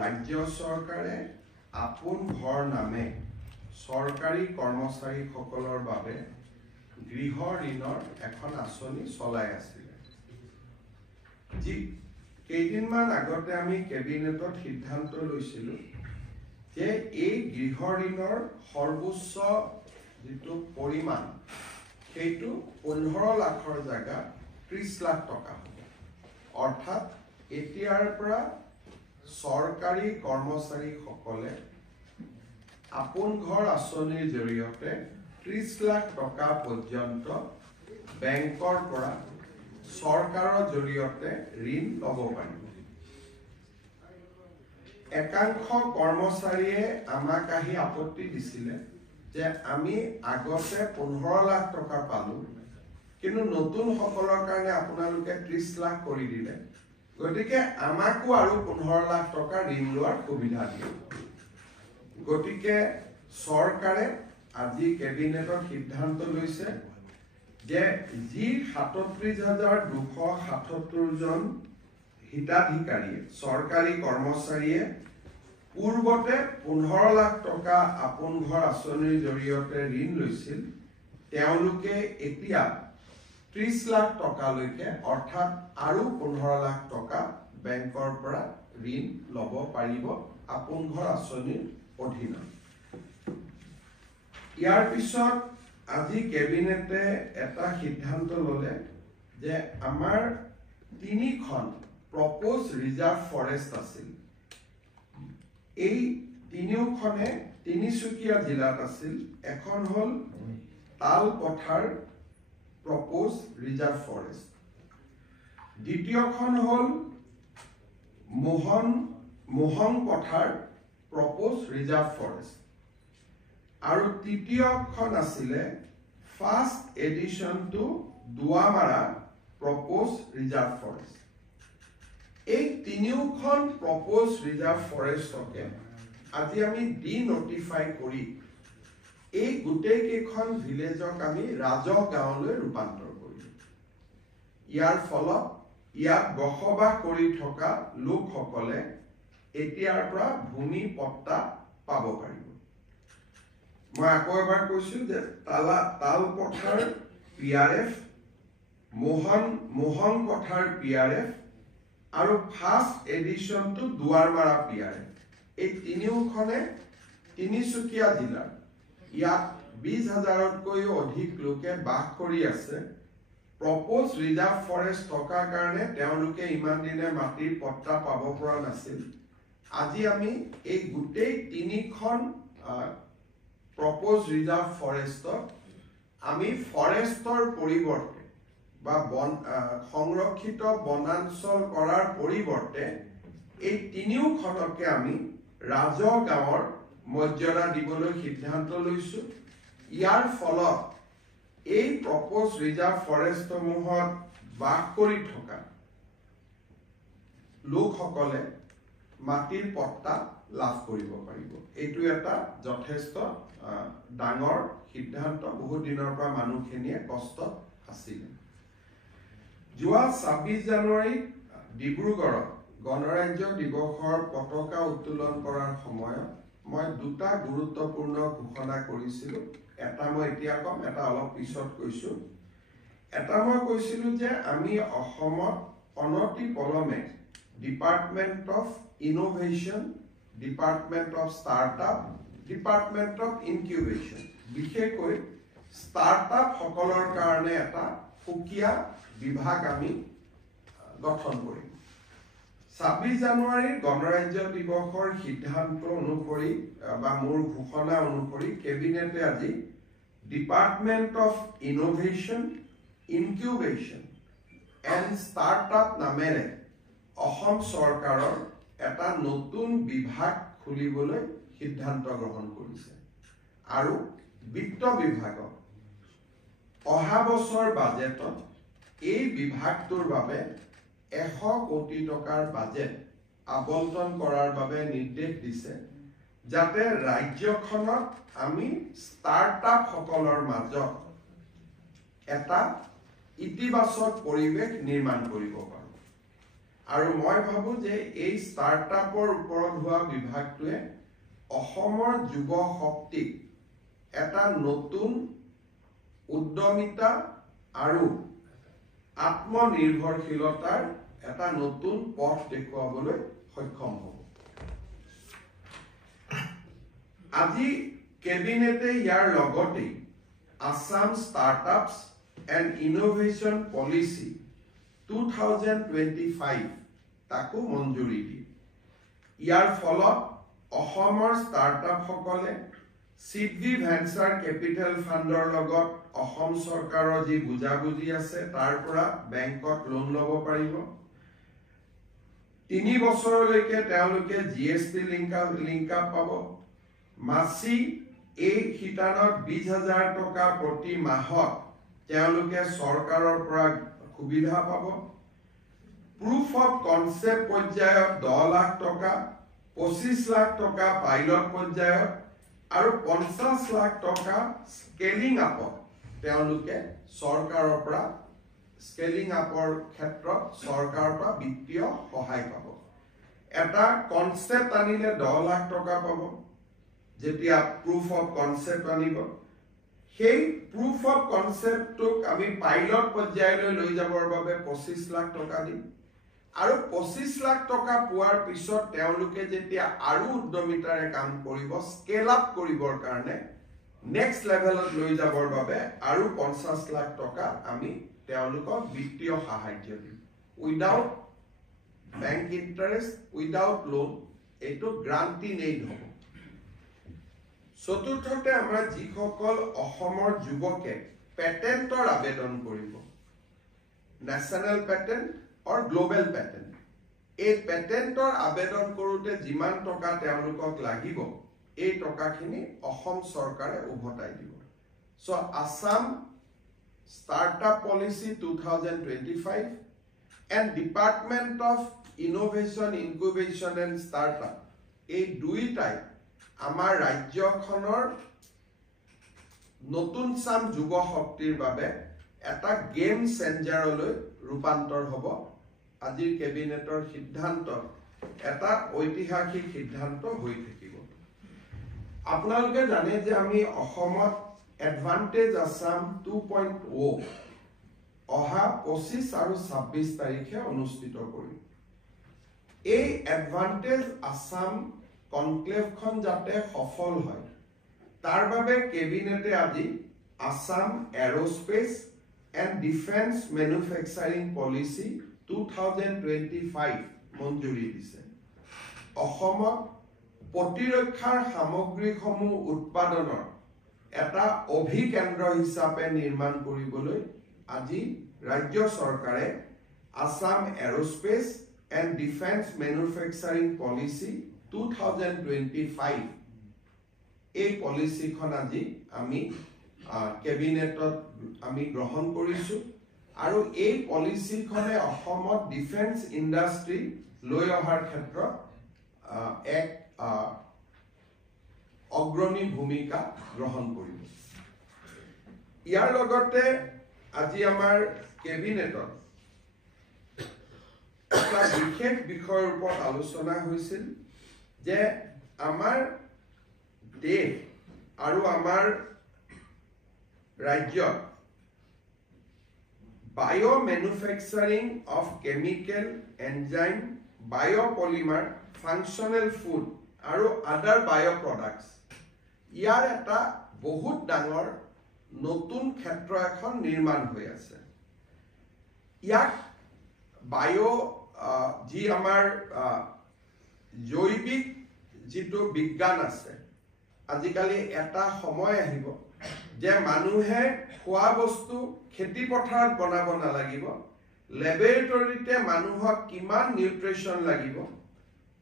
ৰাজ্য চৰকাৰে আপোন ঘৰ নামে চৰকাৰী কৰ্মচাৰীসকলৰ বাবে গৃহ ঋণৰ এখন আঁচনি চলাই আছিল। যি কেইদিনমান আগতে আমি কেবিনেটত সিদ্ধান্ত লৈছিলোঁ যে এই গৃহ ঋণৰ সৰ্বোচ্চ যিটো পৰিমাণ সেইটো 15 লাখৰ জাগাত 30 লাখ টকা হ'ব। অৰ্থাৎ এতিয়াৰ পৰা চৰকাৰী কৰ্মচাৰীসকলে আপোন ঘৰ আঁচনিৰ জৰিয়তে 30 লাখ টকা পৰ্যন্ত বেংকৰ পৰা চৰকাৰৰ জৰিয়তে ঋণ ল'ব পাৰিব। একাংশ কৰ্মচাৰীয়ে আমাক আহি আপত্তি দিছিলে যে আমি আগতে 15 লাখ টকা পালো, কিন্তু নতুন সকলৰ কাৰণে আপোনালোকে 30 লাখ কৰি দিলে, গতিকে আমাকো আৰু 15 লাখ টকা ঋণ লোৱাৰ সুবিধা দিয়ে। গতিকে চৰকাৰে আজি কেবিনেটত সিদ্ধান্ত লৈছে যে যি 37,277 জন হিতাধিকাৰীয়ে চৰকাৰী কৰ্মচাৰীয়ে পূৰ্বতে 15 লাখ টকা আপোন ঘৰ আঁচনিৰ জৰিয়তে ঋণ লৈছিল, তেওঁলোকে এতিয়া 30 লাখ টকালৈকে অৰ্থাৎ আৰু 15 লাখ টকা বেংকৰ পৰা ঋণ ল'ব পাৰিব আপোন ঘৰ আঁচনিৰ অধীনত। ইয়াৰ পিছত আজি কেবিনেটে এটা সিদ্ধান্ত ল'লে যে আমাৰ 3খন প্ৰপ'জ ৰিজাৰ্ভ ফৰেষ্ট আছিল। এই 3খনে তিনিচুকীয়া জিলাত আছিল। এখন হ'ল তালপথাৰ প্ৰপ'জ ৰিজাৰ্ভ ফৰেষ্ট, দ্বিতীয়খন হ'ল মোহন পথাৰ প্ৰপ'জ ৰিজাৰ্ভ ফৰেষ্ট, আৰু তৃতীয়খন আছিলে first edition to Duamara proposed reserve forest. এই 3খন প্ৰপ'জ ৰিজাৰ্ভ ফৰেষ্টকে আজি আমি ডিন'টিফাই কৰি এই গোটেই কেইখন ভিলেজক আমি ৰাজহ গাঁৱলৈ ৰূপান্তৰ কৰিলোঁ। ইয়াৰ ফলত ইয়াত বসবাস কৰি থকা লোকসকলে এতিয়াৰ পৰা ভূমি পট্টা পাব পাৰিব। মই আকৌ এবাৰ কৈছোঁ যে তালপথাৰ PRF, মোহন পথাৰ PRF আৰু ফাৰ্ষ্ট এডিশ্যনটো দুৱাৰমাৰা PRF, এই 3খনে তিনিচুকীয়া জিলাৰ ইয়াত 20,000তকৈও অধিক লোকে বাস কৰি আছে। প্ৰপ'জ ৰিজাৰ্ভ ফৰেষ্ট থকাৰ কাৰণে তেওঁলোকে ইমান দিনে মাটিৰ পট্টা পাব পৰা নাছিল। আজি আমি এই গোটেই 3খন প্ৰপ'জ ৰিজাৰ্ভ ফৰেষ্টত আমি ফৰেষ্টৰ পৰিৱৰ্তে বা সংৰক্ষিত বনাঞ্চল কৰাৰ পৰিৱৰ্তে এই 3খনকে আমি ৰাজহ গাঁৱৰ মৰ্যাদা দিবলৈ সিদ্ধান্ত লৈছোঁ। ইয়াৰ ফলত এই প্ৰপ'জ ৰিজাৰ্ভ ফৰেষ্টসমূহত বাস কৰি থকা লোকসকলে মাটিৰ পট্টা লাভ কৰিব পাৰিব। এইটো এটা যথেষ্ট ডাঙৰ সিদ্ধান্ত। বহুত দিনৰ পৰা মানুহখিনিয়ে কষ্ট আছিলে। যোৱা 26 জানুৱাৰীত ডিব্ৰুগড়ত গণৰাজ্য দিৱসৰ পতাকা উত্তোলন কৰাৰ সময়ত মই 2টা গুৰুত্বপূৰ্ণ ঘোষণা কৰিছিলোঁ। এটা মই এতিয়া ক'ম, এটা অলপ পিছত কৈছোঁ। এটা মই কৈছিলোঁ যে আমি অসমত অনতি পলমে department of innovation, department of startup, department of incubation, বিশেষকৈ ষ্টাৰ্টআপ সকলৰ কাৰণে এটা সুকীয়া বিভাগ আমি গঠন কৰিম। 26 জানুৱাৰীৰ গণৰাজ্য দিৱসৰ সিদ্ধান্ত অনুসৰি বা মোৰ ঘোষণা অনুসৰি কেবিনেটে আজি department of innovation, incubation and startup নামেৰে অসম চৰকাৰৰ এটা নতুন বিভাগ খুলিবলৈ সিদ্ধান্ত গ্ৰহণ কৰিছে। আৰু বিত্ত বিভাগক অহা বছৰ বাজেটত এই বিভাগটোৰ বাবে 100 কোটি টকাৰ বাজেট আবণ্টন কৰাৰ বাবে নিৰ্দেশ দিছে, যাতে ৰাজ্যখনত আমি ষ্টাৰ্টআপ সকলৰ মাজত এটা ইতিবাচক পৰিৱেশ নিৰ্মাণ কৰিব পাৰোঁ। আৰু মই ভাবো যে এই ষ্টাৰ্টআপৰ ওপৰত হোৱা বিভাগটোৱে অসমৰ যুৱ শক্তিক এটা নতুন উদ্যমিতা আৰু আত্মনিৰ্ভৰশীলতাৰ এটা নতুন পথ দেখুৱাবলৈ সক্ষম হ'ব। আজি কেবিনেটে ইয়াৰ লগতে Assam startups and innovation policy 2025 তাকো মঞ্জুৰি দিয়ে। ইয়াৰ ফলত অসমৰ ষ্টাৰ্টআপসকলে সিডভি ভেঞ্চাৰ কেপিটেল ফাণ্ডৰ লগত অসম চৰকাৰৰ যি বুজাবুজি আছে তাৰ পৰা বেংকত লোন ল'ব পাৰিব। 3 বছৰলৈকে তেওঁলোকে জিএছটি লিংক আপ পাব। মাছি এই শিতানত 20,000 টকা প্ৰতি মাহত তেওঁলোকে চৰকাৰৰ পৰা সুবিধা পাব। প্ৰুফ অফ কনচেপ্ট পৰ্যায়ত 10 লাখ টকা, 25 লাখ টকা পাইলট পৰ্যায়ত আৰু 50 লাখ টকা স্কেলিং আপত তেওঁলোকে চৰকাৰৰ পৰা স্কেলিং আপৰ ক্ষেত্ৰত চৰকাৰৰ পৰা বিত্তীয় সহায় পাব। এটা কনচেপ্ট আনিলে 10 লাখ টকা পাব। যেতিয়া প্ৰুফ অফ কনচেপ্ট আনিব, সেই প্ৰুফ অফ কনচেপ্টটোক আমি পাইলট পৰ্যায়লৈ লৈ যাবৰ বাবে 25 লাখ টকা দিম। আৰু 25 লাখ টকা পোৱাৰ পিছত তেওঁলোকে যেতিয়া আৰু উদ্যমিতাৰে কাম কৰিব, স্কেল আপ কৰিবৰ কাৰণে নেক্সট লেভেলত লৈ যাবৰ বাবে আৰু 50 লাখ টকা আমি তেওঁলোকক বিত্তীয় সাহায্য দিম। Without bank interest, without loan, এইটো গ্ৰান্টিং এইড হ'ব। চতুৰ্থতে আমাৰ যিসকল অসমৰ যুৱকে পেটেণ্টৰ আবেদন কৰিব, নেশ্যনেল পেটেণ্ট আৰু গ্লোবেল পেটেণ্ট, এই পেটেণ্টৰ আবেদন কৰোঁতে যিমান টকা তেওঁলোকক লাগিব, এই টকাখিনি অসম চৰকাৰে উভতাই দিব। So' Assam startup policy 2025 and department of innovation, incubation and startup, এই দুইটাই আমাৰ ৰাজ্যখনৰ নতুন চাম যুৱ শক্তিৰ বাবে এটা গেম চেঞ্জাৰলৈ ৰূপান্তৰ হ'ব। আজিৰ কেবিনেটৰ সিদ্ধান্ত এটা ঐতিহাসিক সিদ্ধান্ত হৈ থাকিব। আপোনালোকে জানে যে আমি অসমত এডভান্টেজ আসাম 2.0 অহা 25 আৰু 26 তাৰিখে অনুষ্ঠিত কৰিম। এই এডভান্টেজ আসাম কনক্লেভখন যাতে সফল হয়, তাৰ বাবে কেবিনেটে আজি Assam aerospace and defence manufacturing policy 2025 মঞ্জুৰি দিছে। অসমত প্ৰতিৰক্ষাৰ সামগ্ৰীসমূহ উৎপাদনৰ এটা অভিকেন্দ্ৰ হিচাপে নিৰ্মাণ কৰিবলৈ আজি ৰাজ্য চৰকাৰে Assam aerospace and defence manufacturing policy 2025 এই পলিচিখন আজি আমি কেবিনেটত আমি গ্ৰহণ কৰিছো। আৰু এই পলিচিখনে অসমত ডিফেন্স ইণ্ডাষ্ট্ৰী লৈ অহাৰ ক্ষেত্ৰত এক অগ্ৰণী ভূমিকা গ্ৰহণ কৰিব। ইয়াৰ লগতে আজি আমাৰ কেবিনেটত এটা বিশেষ বিষয়ৰ ওপৰত আলোচনা হৈছিল যে আমাৰ দেশ আৰু আমাৰ ৰাজ্যত bio manufacturing of chemical, enzyme, biopolymer, functional food আৰু আদাৰ বায়ো প্ৰডাক্টছ, ইয়াৰ এটা বহুত ডাঙৰ নতুন ক্ষেত্ৰ এখন নিৰ্মাণ হৈ আছে। ইয়াক বায়ো যি আমাৰ জৈৱিক যিটো বিজ্ঞান আছে, আজিকালি এটা সময় আহিব যে মানুহে খোৱা বস্তু খেতি পথাৰত বনাব নালাগিব, লেবৰেটৰীতে মানুহক কিমান নিউট্ৰিশ্যন লাগিব,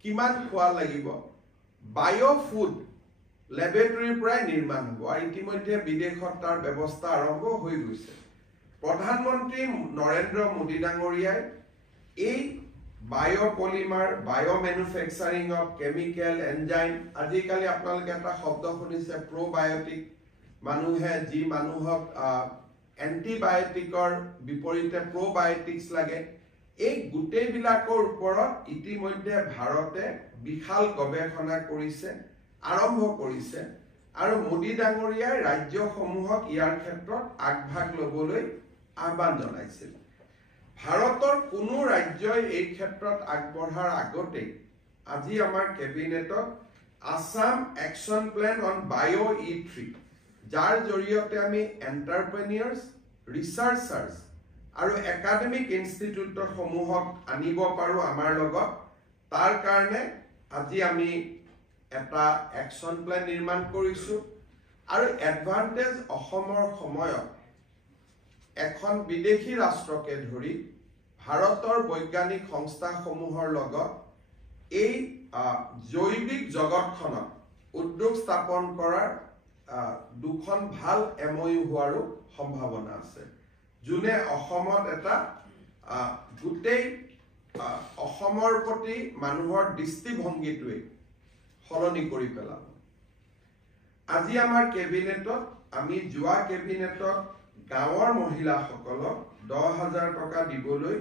কিমান খোৱা লাগিব, বায়ো ফুড লেবৰেটৰীৰ পৰাই নিৰ্মাণ হ'ব। আৰু ইতিমধ্যে বিদেশত তাৰ ব্যৱস্থা আৰম্ভ হৈ গৈছে। প্ৰধানমন্ত্ৰী নৰেন্দ্ৰ মোদী ডাঙৰীয়াই এই বায়োপলিমাৰ, বায়ো মেনুফেকচাৰিং অফ কেমিকেল, এনজাইম, আজিকালি আপোনালোকে এটা শব্দ শুনিছে প্ৰ'বায়টিক, মানুহে যি মানুহক এণ্টিবায়টিকৰ বিপৰীতে প্ৰ'বায়টিক্স লাগে, এই গোটেইবিলাকৰ ওপৰত ইতিমধ্যে ভাৰতে বিশাল গৱেষণা কৰিছে, আৰম্ভ কৰিছে, আৰু মোদী ডাঙৰীয়াই ৰাজ্যসমূহক ইয়াৰ ক্ষেত্ৰত আগভাগ ল'বলৈ আহ্বান জনাইছিল। ভাৰতৰ কোনো ৰাজ্যই এই ক্ষেত্ৰত আগবঢ়াৰ আগতে আজি আমাৰ কেবিনেটত আসাম একশ্যন প্লেন অন বায়'-E3, যাৰ জৰিয়তে আমি এণ্টাৰপ্ৰেনিয়াৰ্ছ, ৰিচাৰ্চাৰ্ছ আৰু একাডেমিক ইনষ্টিটিউটসমূহক আনিব পাৰোঁ আমাৰ লগত, তাৰ কাৰণে আজি আমি এটা একশ্যন প্লেন নিৰ্মাণ কৰিছোঁ। আৰু এডভান্টেজ অসমৰ সময়ত এখন বিদেশী ৰাষ্ট্ৰকে ধৰি ভাৰতৰ বৈজ্ঞানিক সংস্থাসমূহৰ লগত এই জৈৱিক জগতখনত উদ্যোগ স্থাপন কৰাৰ দুখন ভাল MOU হোৱাৰো সম্ভাৱনা আছে, যোনে অসমত এটা গোটেই অসমৰ প্ৰতি মানুহৰ দৃষ্টিভংগীটোৱে সলনি কৰি পেলাব। আজি আমাৰ কেবিনেটত আমি যোৱা কেবিনেটত গাঁৱৰ মহিলাসকলক 10,000 টকা দিবলৈ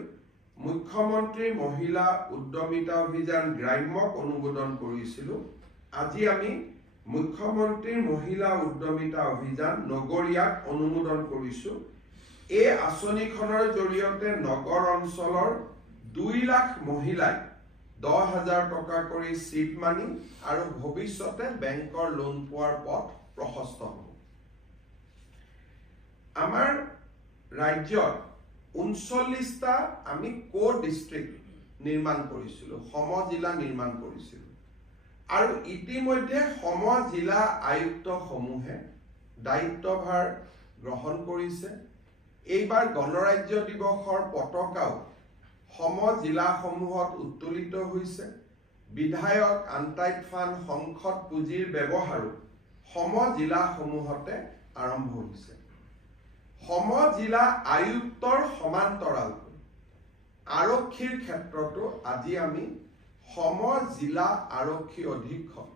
মুখ্যমন্ত্ৰী মহিলা উদ্যমিতা অভিযান গ্ৰাম্যক অনুমোদন কৰিছিলোঁ। আজি আমি মুখ্যমন্ত্ৰীৰ মহিলা উদ্যমিতা অভিযান নগৰীয়াক অনুমোদন কৰিছোঁ। এই আঁচনিখনৰ জৰিয়তে নগৰ অঞ্চলৰ 2 লাখ মহিলাই 10,000 টকা কৰি চিট মানি আৰু ভৱিষ্যতে বেংকৰ লোন পোৱাৰ পথ প্ৰশস্ত হ'ব। আমাৰ ৰাজ্যত 39টা আমি ডিষ্ট্ৰিক্ট নিৰ্মাণ কৰিছিলোঁ, সমজিলা নিৰ্মাণ কৰিছিলোঁ, আৰু ইতিমধ্যে সমজিলা আয়ুক্তসমূহে দায়িত্বভাৰ গ্ৰহণ কৰিছে। এইবাৰ গণৰাজ্য দিৱসৰ পতাকাও সমজিলাসমূহত উত্তোলিত হৈছে। বিধায়ক, আনটাইড ফাণ্ড, সংসদ পুঁজিৰ ব্যৱহাৰো সমজিলাসমূহতে আৰম্ভ হৈছে। সমজিলা আয়ুক্তৰ সমান্তৰালকৈ আৰক্ষীৰ ক্ষেত্ৰতো আজি আমি সমজিলা আৰক্ষী অধীক্ষক,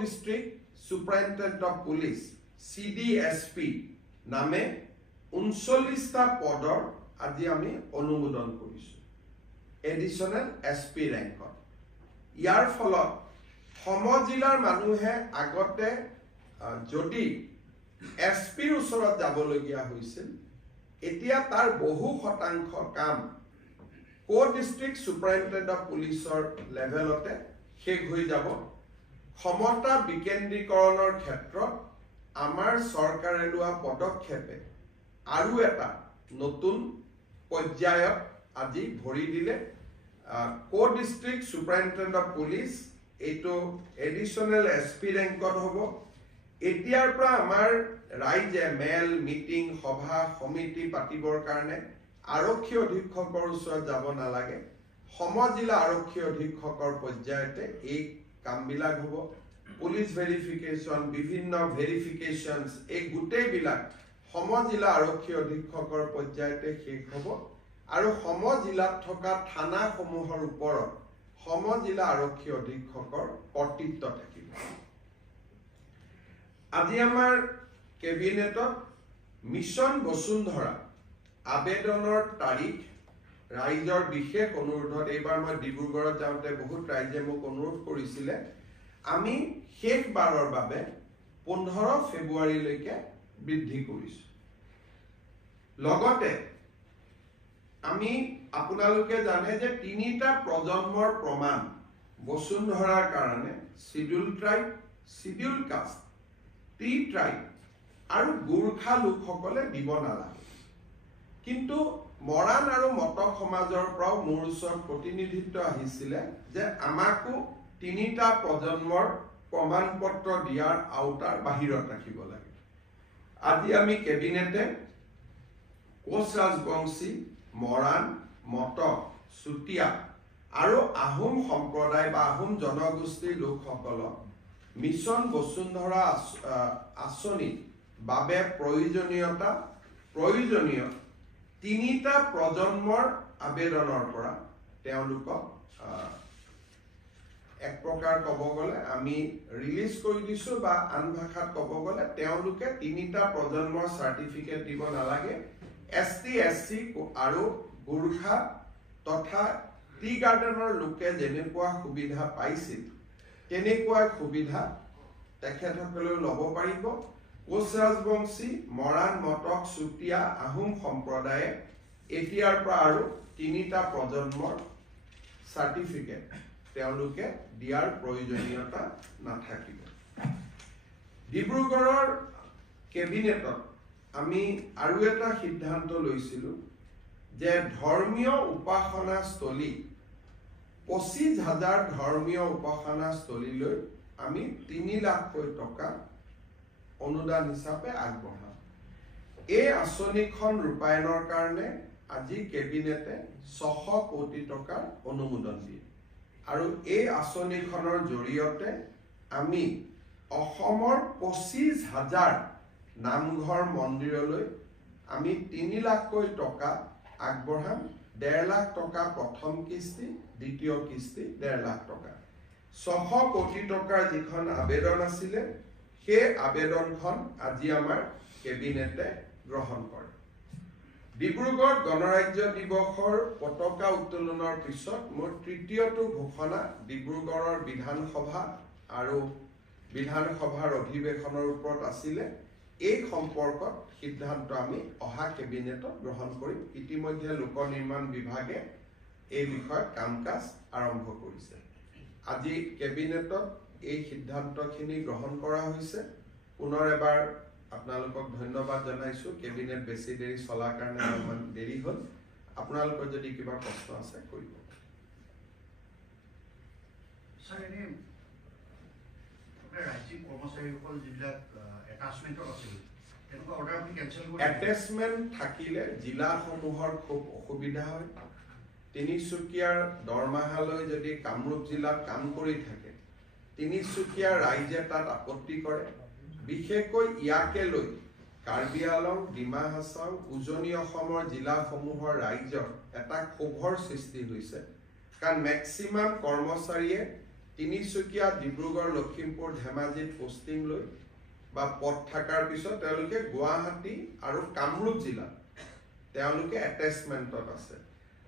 district superintendent of police CDSP নামে 39টা পদৰ আজি আমি অনুমোদন কৰিছোঁ এডিশ্যনেল SP ৰেংকত। ইয়াৰ ফলত সমজিলাৰ মানুহে আগতে যদি SPৰ ওচৰত যাবলগীয়া হৈছিল, এতিয়া তাৰ বহু শতাংশ কাম ডিষ্ট্ৰিক্ট সুপাৰিনটেণ্ডেণ্ট অফ পুলিচৰ লেভেলতে শেষ হৈ যাব। ক্ষমতা বিকেন্দ্ৰীকৰণৰ ক্ষেত্ৰত আমাৰ চৰকাৰে লোৱা পদক্ষেপে আৰু এটা নতুন পৰ্যায়ত আজি ভৰি দিলে। ডিষ্ট্ৰিক্ট সুপাৰিনটেণ্ডেণ্ট অফ পুলিচ এইটো এডিশ্যনেল SP ৰেংকত হ'ব। এতিয়াৰ পৰা আমাৰ ৰাইজে মেল, মিটিং, সভা, সমিতি পাতিবৰ কাৰণে আৰক্ষী অধীক্ষকৰ ওচৰত যাব নালাগে। সমজিলা আৰক্ষী অধীক্ষকৰ পৰ্যায়তে এই কামবিলাক হ'ব। পুলিচ ভেৰিফিকেশ্যন, বিভিন্ন ভেৰিফিকেশ্যনছ, এই গোটেইবিলাক সমজিলা আৰক্ষী অধীক্ষকৰ পৰ্যায়তে শেষ হ'ব। আৰু সমজিলাত থকা থানাসমূহৰ ওপৰত সমজিলা আৰক্ষী অধীক্ষকৰ কৰ্তৃত্ব থাকিব। আজি আমাৰ কেবিনেটত মিছন বসুন্ধৰা আবেদনৰ তাৰিখ ৰাইজৰ বিশেষ অনুৰোধত, এইবাৰ মই ডিব্ৰুগড়ত যাওঁতে বহুত ৰাইজে মোক অনুৰোধ কৰিছিলে, আমি শেষবাৰৰ বাবে 15 ফেব্ৰুৱাৰীলৈকে বৃদ্ধি কৰিছোঁ। লগতে আমি আপোনালোকে জানে যে 3টা প্ৰজন্মৰ প্ৰমাণ বসুন্ধৰাৰ কাৰণে schedule tribe, schedule caste, tribe আৰু গোৰ্খা লোকসকলে দিব নালাগে। কিন্তু মৰাণ আৰু মটক সমাজৰ পৰাও মোৰ ওচৰত প্ৰতিনিধিত্ব আহিছিলে যে আমাকো 3টা প্ৰজন্মৰ প্ৰমাণ পত্ৰ দিয়াৰ আওতাৰ বাহিৰত ৰাখিব লাগে। আজি আমি কেবিনেটে কোচ ৰাজবংশী, মৰাণ, মটক, চুতীয়া আৰু আহোম সম্প্ৰদায় বা আহোম জনগোষ্ঠীৰ লোকসকলক মিছন বসুন্ধৰা আঁচনিৰ বাবে প্ৰয়োজনীয় 3টা প্ৰজন্মৰ আবেদনৰ পৰা তেওঁলোকক এক প্ৰকাৰ ক'ব গ'লে আমি ৰিলিজ কৰি দিছোঁ, বা আন ভাষাত ক'ব গ'লে তেওঁলোকে 3টা প্ৰজন্মৰ চাৰ্টিফিকেট দিব নালাগে। ST, SC আৰু গোৰ্খা তথা টি গাৰ্ডেনৰ লোকে যেনেকুৱা সুবিধা পাইছিল তেনেকুৱা সুবিধা তেখেতসকলেও ল'ব পাৰিব। কোচ ৰাজবংশী, মৰাণ, মটক, চুতীয়া, আহোম সম্প্ৰদায়ে এতিয়াৰ পৰা আৰু 3টা প্ৰজন্মৰ চাৰ্টিফিকেট তেওঁলোকে দিয়াৰ প্ৰয়োজনীয়তা নাথাকিব। ডিব্ৰুগড়ৰ কেবিনেটত আমি আৰু এটা সিদ্ধান্ত লৈছিলোঁ যে ধৰ্মীয় উপাসনাস্থলী 25,000 ধৰ্মীয় উপাসনাস্থলীলৈ আমি 3 লাখকৈ টকা অনুদান হিচাপে আগবঢ়াম। এই আঁচনিখন ৰূপায়ণৰ কাৰণে আজি কেবিনেটে 600 কোটি টকাৰ অনুমোদন দিয়ে আৰু এই আঁচনিখনৰ জৰিয়তে আমি অসমৰ 25,000 নামঘৰ মন্দিৰলৈ আমি 3 লাখকৈ টকা আগবঢ়াম। 1.5 লাখ টকা প্ৰথম কিস্তি, দ্বিতীয় কিস্তি 1.5 লাখ টকা। 600 কোটি টকাৰ যিখন আবেদন আছিলে সেই আবেদনখন আজি আমাৰ কেবিনেটে গ্ৰহণ কৰে। ডিব্ৰুগড় গণৰাজ্য দিৱসৰ পতাকা উত্তোলনৰ পিছত মোৰ 3য়টো ঘোষণা ডিব্ৰুগড়ৰ বিধানসভা আৰু বিধানসভাৰ অধিৱেশনৰ ওপৰত আছিলে। এই সম্পৰ্কত সিদ্ধান্ত আমি অহা কেবিনেটত গ্ৰহণ কৰিম। ইতিমধ্যে লোক নিৰ্মাণ বিভাগে এই বিষয়ত কাম কাজ আৰম্ভ কৰিছে। আজি কেবিনেটত এই সিদ্ধান্তখিনি গ্ৰহণ কৰা হৈছে। পুনৰ এবাৰ আপোনালোকক ধন্যবাদ জনাইছো। কেবিনেট বেছি দেৰি চলাৰ কাৰণে অলপমান দেৰি হ'ল। আপোনালোকৰ যদি কিবা প্ৰশ্ন আছে কৰিব। স্যাৰ, এনে ৰাজ্যিক কৰ্মচাৰীসকল যিবিলাক এটাচমেণ্টত আছিল তেনেকুৱা অৰ্ডাৰ আপুনি কেনচেল কৰিব? এটাচমেণ্ট থাকিলে জিলাসমূহৰ খুব অসুবিধা হয়। তিনিচুকীয়াৰ দৰমাহালৈ যদি কামৰূপ জিলাত কাম কৰি থাকে, তিনিচুকীয়াৰ ৰাইজে তাত আপত্তি কৰে। বিশেষকৈ ইয়াকে লৈ কাৰ্বি আলং, ডিমা হাছাও, উজনি অসমৰ জিলাসমূহৰ ৰাইজৰ এটা ক্ষোভৰ সৃষ্টি হৈছে। কাৰণ মেক্সিমাম কৰ্মচাৰীয়ে তিনিচুকীয়া, ডিব্ৰুগড়, লখিমপুৰ, ধেমাজিত পোষ্টিং লৈ বা পদ থকাৰ পিছত তেওঁলোকে গুৱাহাটী আৰু কামৰূপ জিলাত তেওঁলোকে এটেচমেণ্টত আছে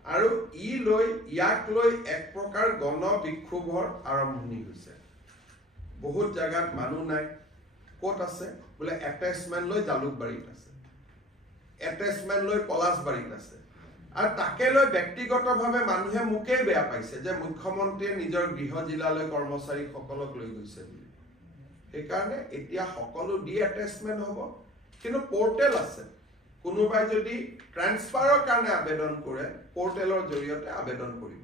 আৰু ইয়াক লৈ এক প্ৰকাৰ গণ বিক্ষোভৰ আৰম্ভণি হৈছে। বহুত জাগাত মানুহ নাই। ক'ত আছে? বোলে এটেচমেণ্ট লৈ জালুকবাৰীত আছে, এটেচমেণ্ট লৈ পলাশবাৰীত আছে। আৰু তাকে লৈ ব্যক্তিগতভাৱে মানুহে মোকেই বেয়া পাইছে যে মুখ্যমন্ত্ৰীয়ে নিজৰ গৃহ জিলালৈ কৰ্মচাৰীসকলক লৈ গৈছে বুলি। সেইকাৰণে এতিয়া সকলো ডি এটেচমেণ্ট হ'ব, কিন্তু পৰ্টেল আছে। কোনোবাই যদি ট্ৰান্সফাৰৰ কাৰণে আবেদন কৰে পৰ্টেলৰ জৰিয়তে আবেদন কৰিব।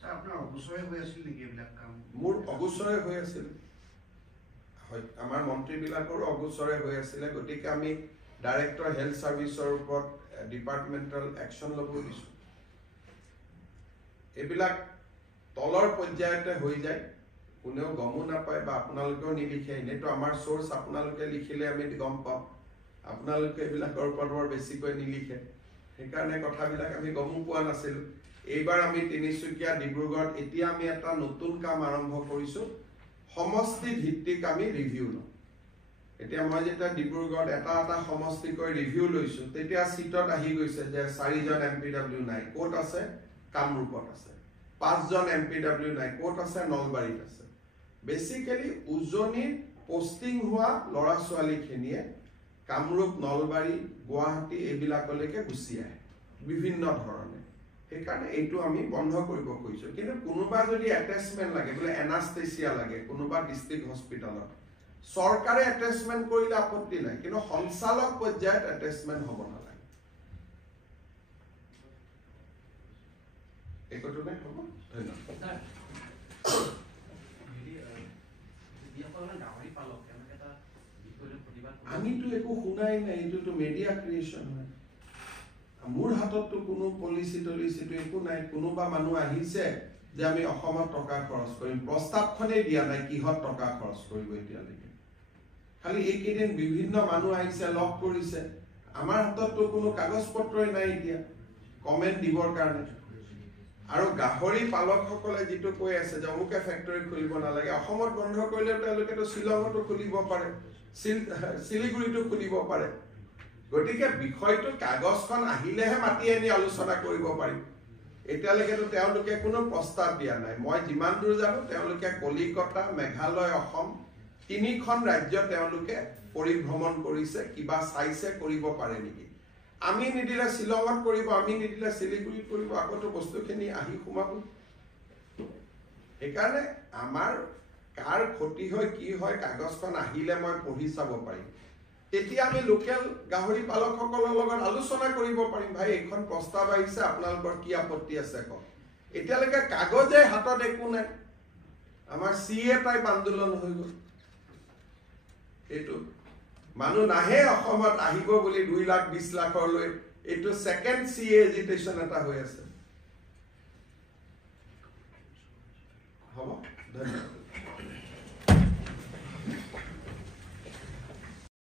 স্যাৰ, আপোনাৰ অগোচৰে হৈ আছিল নেকি এইবিলাক কাম? মোৰ অগোচৰে হৈ আছিল, আমাৰ মন্ত্ৰীবিলাকৰো অগোচৰে হৈ আছিলে। গতিকে আমি ডাইৰেক্টৰ হেল্থ ছাৰ্ভিচৰ ওপৰত ডিপাৰ্টমেণ্টেল একশ্যন ল'ব দিছোঁ। এইবিলাক তলৰ পৰ্যায়তে হৈ যায়, কোনেও গমো নাপায় বা আপোনালোকেও নিলিখে। এনেইতো আমাৰ চ'ৰ্চ আপোনালোকে লিখিলে আমি গম পাওঁ। আপোনালোকে এইবিলাকৰ ওপৰত বৰ বেছিকৈ নিলিখে, সেইকাৰণে কথাবিলাক আমি গমো পোৱা নাছিলোঁ। এইবাৰ আমি তিনিচুকীয়া, ডিব্ৰুগড়ত এতিয়া আমি এটা নতুন কাম আৰম্ভ কৰিছোঁ। সমষ্টি ভিত্তিক আমি ৰিভিউ লওঁ। এতিয়া মই যেতিয়া ডিব্ৰুগড়ত এটা সমষ্টিকৈ ৰিভিউ লৈছোঁ, তেতিয়া চিটত আহি গৈছে যে 4জন MPW নাই। ক'ত আছে? কামৰূপত আছে। 5জন MPW নাই। ক'ত আছে? নলবাৰীত আছে। বেচিকেলি উজনিত পোষ্টিং হোৱা ল'ৰা ছোৱালীখিনিয়ে কামৰূপ, নলবাৰী, গুৱাহাটী এইবিলাকলৈকে গুচি আহে বিভিন্ন ধৰণে। সেইকাৰণে এইটো আমি বন্ধ কৰিব খুজিছোঁ। কিন্তু কোনোবা যদি এটেচমেণ্ট লাগে, বোলে এনাষ্টেচিয়া লাগে কোনোবা ডিষ্ট্ৰিক্ট হস্পিটেলত, চৰকাৰে এটেচমেণ্ট কৰিলে আপত্তি নাই, কিন্তু সঞ্চালক পৰ্যায়ত এটেচমেণ্ট হ'ব নালাগে। এই কথাটো হ'ব। ধন্যবাদ। আমিতো একো শুনাই নাই, এইটোতো মিডিয়া ক্ৰিয়েশ্যন হয়। মোৰ হাতততো কোনো পলিচিটো একো নাই। কোনোবা মানুহ আহিছে যে আমি অসমত টকা খৰচ কৰিম, প্ৰস্তাৱখনেই দিয়া নাই কিহত টকা খৰচ কৰিব এতিয়ালৈকে। খালি এইকেইদিন বিভিন্ন মানুহ আহিছে, লগ কৰিছে। আমাৰ হাতততো কোনো কাগজ পত্ৰই নাই এতিয়া কমেণ্ট দিবৰ কাৰণে। আৰু গাহৰি পালকসকলে যিটো কৈ আছে যে অমুকে ফেক্টৰী খুলিব নালাগে, অসমত বন্ধ কৰিলেও তেওঁলোকেতো শ্বিলঙতো খুলিব পাৰে, শিলিগুৰিতো খুলিব পাৰে। গতিকে বিষয়টো কাগজখন আহিলেহে মাতি আনি আলোচনা কৰিব পাৰিম এতিয়ালৈকেতো তেওঁলোকে কোনো প্ৰস্তাৱ দিয়া নাই মই যিমান দূৰ জানো তেওঁলোকে কলিকতা মেঘালয় অসম তিনিখন ৰাজ্য তেওঁলোকে পৰিভ্ৰমণ কৰিছে কিবা চাইছে কৰিব পাৰে নেকি আমি নিদিলে শিলঙত কৰিব আমি নিদিলে শিলিগুৰিত কৰিব আগতো বস্তুখিনি আহি সোমাব সেইকাৰণে আমাৰ কাৰ ক্ষতি হয় কি হয় কাগজখন আহিলে মই পঢ়ি চাব পাৰিম তেতিয়া আমি লোকেল গাহৰি পালকসকলৰ লগত আলোচনা কৰিব পাৰিম ভাই এখন প্ৰস্তাৱ আহিছে আপোনালোকৰ কি আপত্তি আছে কওক এতিয়ালৈকে কাগজে হাতত একো নাই আমাৰ CA টাইপ আন্দোলন হৈ গ'ল এইটো মানুহ নাহে অসমত আহিব বুলি 2 লাখ 20 লাখলৈ এইটো সেকেন্ড CA এজিটেশন এটা হৈ আছে হ'ব ধন্যবাদ